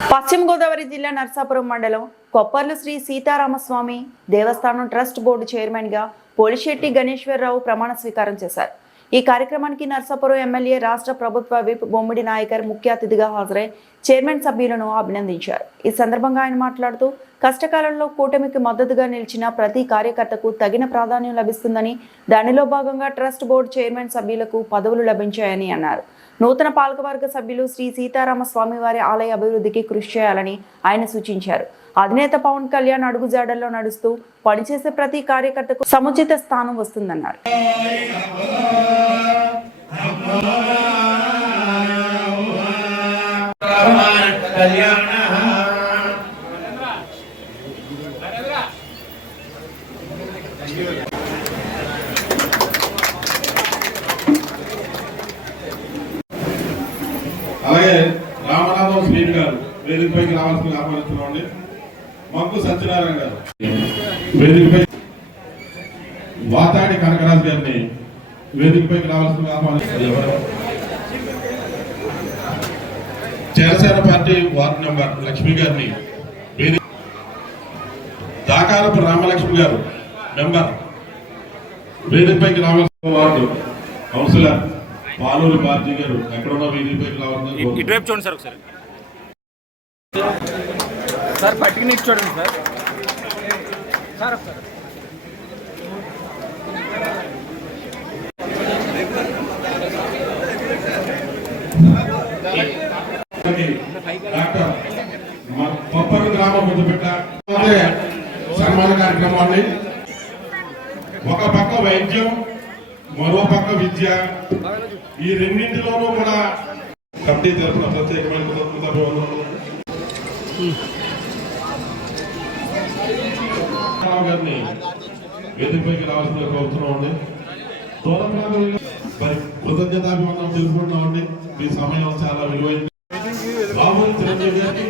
పశ్చిమ గోదావరి జిల్లా నర్సాపురం మండలం కొప్పర్లు శ్రీ సీతారామస్వామి దేవస్థానం ట్రస్ట్ బోర్డు చైర్మన్ గా పోలిశెట్టి గణేశ్వరరావు ప్రమాణ స్వీకారం చేశారు. ఈ కార్యక్రమానికి నర్సాపురం ఎమ్మెల్యే రాష్ట్ర ప్రభుత్వ విప్ బొమ్మిడి నాయకర్ ముఖ్య అతిథిగా హాజరై చైర్మన్ సభ్యులను అభినందించారు. ఈ సందర్భంగా ఆయన మాట్లాడుతూ కష్టకాలంలో కూటమికి మద్దతుగా నిలిచిన ప్రతి కార్యకర్తకు తగిన ప్రాధాన్యం లభిస్తుందని, దానిలో భాగంగా ట్రస్ట్ బోర్డు చైర్మన్ సభ్యులకు పదవులు లభించాయని అన్నారు. నూతన పాలకవర్గ సభ్యులు శ్రీ సీతారామ స్వామివారి ఆలయ అభివృద్ధికి కృషి చేయాలని ఆయన సూచించారు. అధినేత పవన్ కళ్యాణ్ అడుగుజాడల్లో నడుస్తూ పనిచేసే ప్రతి కార్యకర్తకు సముచిత స్థానం వస్తుందన్నారు. అలాగే రామనాథం శ్రీని గారు వేదికపైకి రావాల్సిన ఆహ్వానిస్తున్నామండి. మంకు సత్యనారాయణ గారు వేదికపై, వాతాడి కనకరాజు గారిని వేదికపైకి రావాల్సిన ఆహ్వానిస్తున్నారు. Janasena party ward number Lakshmi గారిని వేదిక, దాకారపు రామలక్ష్మి గారు మెంబర్ వేదికపైకి రావాల్సిన వార్డు కౌన్సిలర్ పాలూరు పార్టీ గారు ఎక్కడున్న వేదికపైకి రావాలని ఇటువైపు చూడండి సార్. ఒకసారి సార్ పట్టుకుని చూడండి సార్. సార్ ఒకసారి డాక్టర్ కొప్పర్లు గ్రామం ముద్దుపెట్ట సన్మాన కార్యక్రమాన్ని ఒక పక్క వైద్యం, మరో పక్క విద్య, ఈ రెండింటిలోనూ కూడా కమిటీ తరఫున ప్రత్యేకమైన గారిని వేదికపైకి రావాల్సిన కోరుతున్నామండి. దూర ప్రాంతంలో కృతజ్ఞతాభివందనం తెలుసుకుంటున్నామండి. మీ సమయం చాలా విలువైంది. బాబు చిరంజీవి గారిని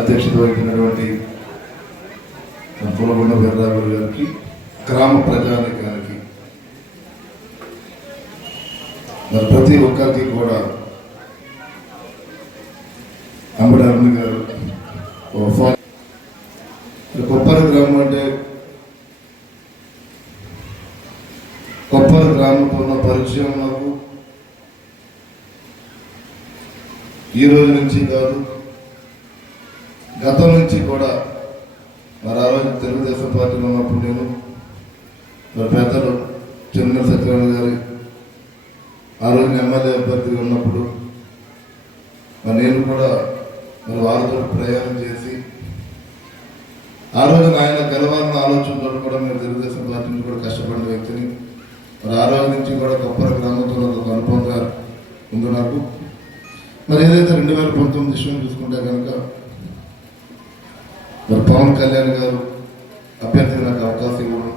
అధ్యక్షత వహించినటువంటి పులగొండ వీర్రాఘవ గారికి, గ్రామ ప్రజానికానికి, మరి ప్రతి ఒక్కరికి కూడా అంబడి అరుణ్ గారు కొప్పరి గ్రామం అంటే కొప్పరి గ్రామంతో ఉన్న పరిచయం నాకు ఈ రోజు నుంచి కాదు, గతం నుంచి కూడా. మరి ఆ రోజు తెలుగుదేశం పార్టీలో ఉన్నప్పుడు నేను, మరి పెద్దలు చెన్నై సత్యనారాయణ గారి ఆ రోజు ఎమ్మెల్యే అభ్యర్థిగా ఉన్నప్పుడు మరి నేను కూడా మరి వారితో ప్రయాణం చేసి ఆ రోజు ఆయన గెలవాలన్న ఆలోచనతో కూడా మీరు తెలుగుదేశం పార్టీ నుంచి కూడా కష్టపడిన వ్యక్తిని. మరి ఆ రోజు నుంచి కూడా కొప్పర గ్రామంతో ఒక అనుభవంగా ఉంది నాకు. మరి ఏదైతే 2019 విషయం చూసుకుంటే కనుక మరి పవన్ కళ్యాణ్ గారు అభ్యర్థిగా నాకు అవకాశం ఇవ్వడం,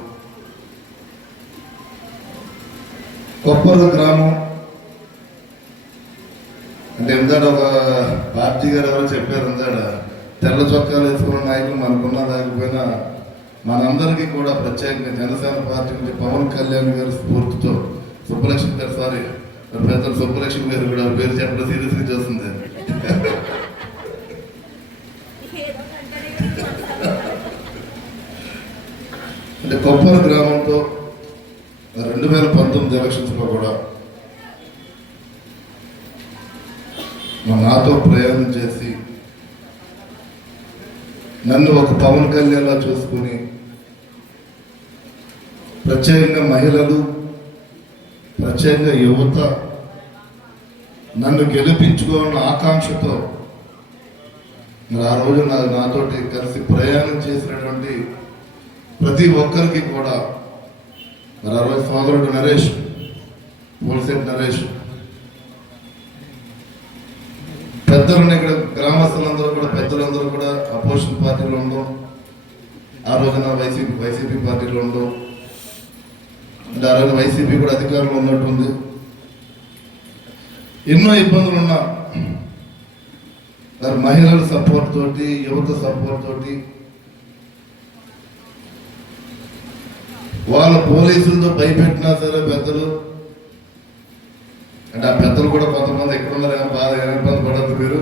కొప్పర్ల గ్రామం అంటే ఎందాడ ఒక పార్టీ గారు ఎవరో చెప్పారు, ఎందాడ తెల్ల చొక్కాలు వేసుకున్న నాయకులు మనకున్న లేకపోయినా మనందరికీ కూడా ప్రత్యేకంగా జనసేన పార్టీ నుంచి పవన్ కళ్యాణ్ గారి స్ఫూర్తితో సుబ్బలక్ష్మి గారు, సారీ పెద్దలు సుబ్బలక్ష్మి గారు కూడా పేరు చెప్పడం సీరియస్గా చేస్తుంది. అంటే కొప్పర గ్రామంతో 2019 ఎలక్షన్స్లో కూడా నాతో ప్రయాణం చేసి నన్ను ఒక పవన్ కళ్యాణ్లా చూసుకుని ప్రత్యేకంగా మహిళలు, ప్రత్యేకంగా యువత నన్ను గెలిపించుకోవాలన్న ఆకాంక్షతో మరి ఆ రోజు నాతోటి కలిసి ప్రయాణం చేసినటువంటి ప్రతి ఒక్కరికి కూడా మరి ఆ రోజు సోదరుడు నరేష్ పోలిశెట్టి నరేష్, పెద్దలు ఇక్కడ గ్రామస్తులందరూ కూడా పెద్దలందరూ కూడా అపోజిషన్ పార్టీలో ఉండడం, ఆ రోజున వైసీపీ పార్టీలో ఉండడం, అంటే ఆ రోజు వైసీపీ కూడా అధికారంలో ఉన్నట్టుంది. ఎన్నో ఇబ్బందులు ఉన్నా మహిళల సపోర్ట్ తోటి, యువత సపోర్ట్ తోటి, వాళ్ళ పోలీసులతో భయపెట్టినా సరే పెద్దలు, అంటే ఆ పెద్దలు కూడా కొంతమంది ఎక్కడ ఉన్నారు, బాధ ఇబ్బంది పడద్దు మీరు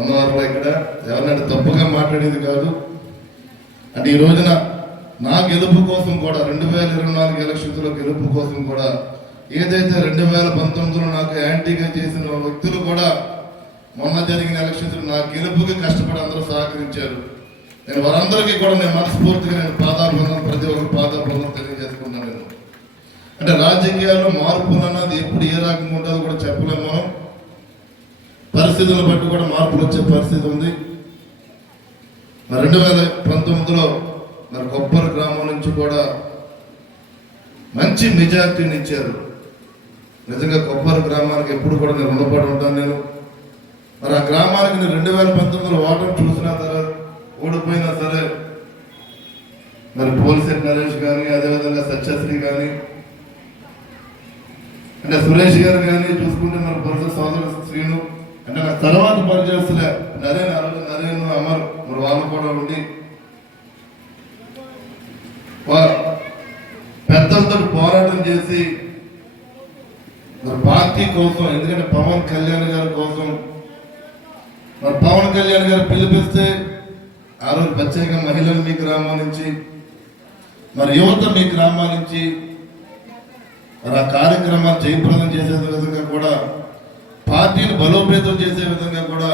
ఉన్నవారు ఇక్కడ ఎవరినంటే తప్పుగా మాట్లాడేది కాదు. అంటే ఈ రోజున నా గెలుపు కోసం కూడా 2024 ఎలక్షన్స్లో గెలుపు కోసం కూడా ఏదైతే 2019లో నాకు యాంటీగా చేసిన వ్యక్తులు కూడా మొన్న జరిగిన ఎలక్షన్స్ నా గెలుపుకి కష్టపడి అందరూ సహకరించారు. నేను వారందరికీ కూడా నేను మనస్ఫూర్తిగా నేను పాదాభివందనం, ప్రతి ఒక్కరు పాదాభివందనం తెలియజేసుకున్నాను. నేను అంటే రాజకీయాల్లో మార్పులు అన్నది ఎప్పుడు ఏ రకంగా ఉంటుందో కూడా చెప్పలేము మనం. పరిస్థితులను బట్టి కూడా మార్పులు వచ్చే పరిస్థితి ఉంది. 2019లో మరి కొప్పర్ గ్రామం నుంచి కూడా మంచి మెజార్టీని ఇచ్చారు. నిజంగా కొప్పర్ గ్రామానికి ఎప్పుడు కూడా నేను రుణపడి ఉంటాను. నేను మరి ఆ గ్రామానికి నేను 2019లో ఓటమి చూసినా సరే, ఓడిపోయినా సరే, మరి పోలిశెట్టి నరేష్ కానీ, అదేవిధంగా సత్యశ్రీ కానీ, అంటే సురేష్ గారు కానీ చూసుకుంటే మరి పరిసర సోదరు శ్రీను, అంటే నాకు తర్వాత పనిచేస్తులే నరేన్, ఆ రోజు నరేన్ అమర్ మరి వాళ్ళు కూడా ఉండి పెద్దలతో పోరాటం చేసి మరి పార్టీ కోసం, ఎందుకంటే పవన్ కళ్యాణ్ గారి కోసం, మరి పవన్ కళ్యాణ్ గారు పిలిపిస్తే ఆ రోజు ప్రత్యేక మహిళలు మీ గ్రామం నుంచి, మరి యువత మీ గ్రామాల నుంచి మరి ఆ కార్యక్రమాలు జయప్రదం చేసే విధంగా కూడా, పార్టీని బలోపేతం చేసే విధంగా కూడా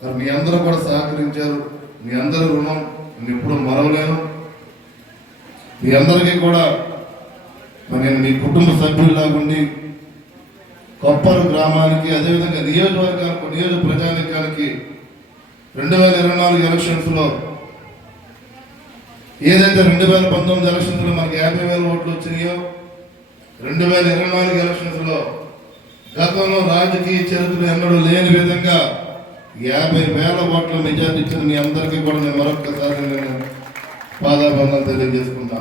మరి మీ అందరూ కూడా సహకరించారు. మీ అందరి రుణం నేను ఎప్పుడూ మరవలేను. మీ అందరికీ కూడా మరి నేను మీ కుటుంబ సభ్యుల్లాగా ఉండి కొప్పరు గ్రామానికి, అదేవిధంగా నియోజకవర్గానికి, నియోజక ప్రజానికానికి 2024 ఎలక్షన్స్లో ఏదైతే 2019 ఎలక్షన్స్లో మనకి 50,000 ఓట్లు వచ్చినాయో, 2024 ఎలక్షన్స్లో గతంలో రాజకీయ చరిత్ర ఎన్నడూ లేని విధంగా 50,000 ఓట్ల మెజార్టీ ఇచ్చిన మీ అందరికీ కూడా నేను మరొకసారి నేను పాదాభివందనం తెలియజేసుకున్నా.